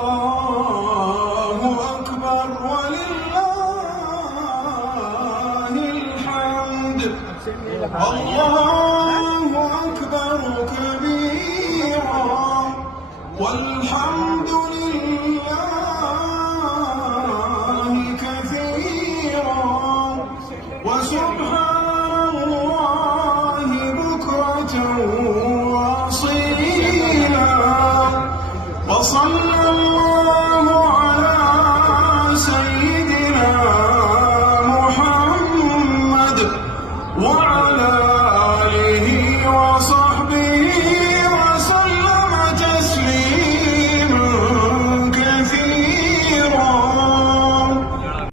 الله أكبر ولله الحمد. الله أكبر كبيرا والحمد لله كثيرا وسبحان الله بكرة وأصيلا. وصلى